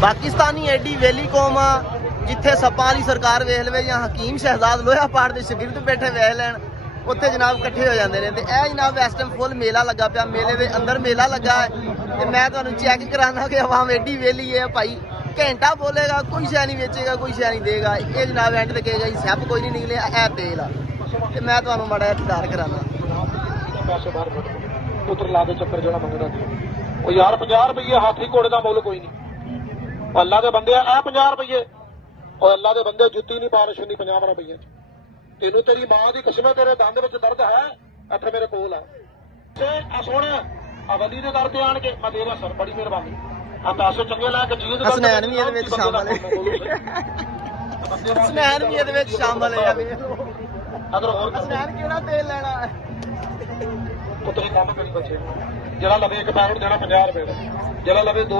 Pakistani AD वेली कौम आ जिथे सप्पां वाली सरकार वेख लवे या हकीम शहजाद लोहा पहाड़ के शगिर्द बैठे वेख लैन उत्थे जनाब इकट्ठे हो जाते हैं। तो यह जनाब इस टाइम फुल मेला लगा पाया, मेले के अंदर मेला लगा है। तो मैं तुहानू चैक कराना कि आवाम एडी वेली है भाई, घंटा बोलेगा कोई शै नहीं बेचेगा, कोई शै नहीं देगा। ये जनाब एंड तक कहेगा जी सैप कोई नहीं निकले, ऐ तेल आ। तो मैं तुहानू माड़ा इंतजार कराना पुत्र ला दे चक्कर जो मंगदा ओ यार 50 रुपये हाथी घोड़े का मुल कोई नहीं। अल्लाह के बंदे आ 50 रुपये और अल्लाह के बंदे जुत्ती नहीं पालिश हुंदी 50 रुपये। तेनू तेरी मां की कसम है, तेरे दंद में दर्द है इत्थे मेरे कोल आ सोना अवली के दर से आन के मैं तेरा सर बड़ी मेहरबानी आ पैसे चंगे ला के चीज हसनैन भी इहदे विच शामिल है, हसनैन भी इहदे विच शामिल है। अगर होर हसनैन केड़ा तेल लेना है पुत्र काम करी बच्चे जरा लवे एक पैर देना 50 रुपये, जरा लवे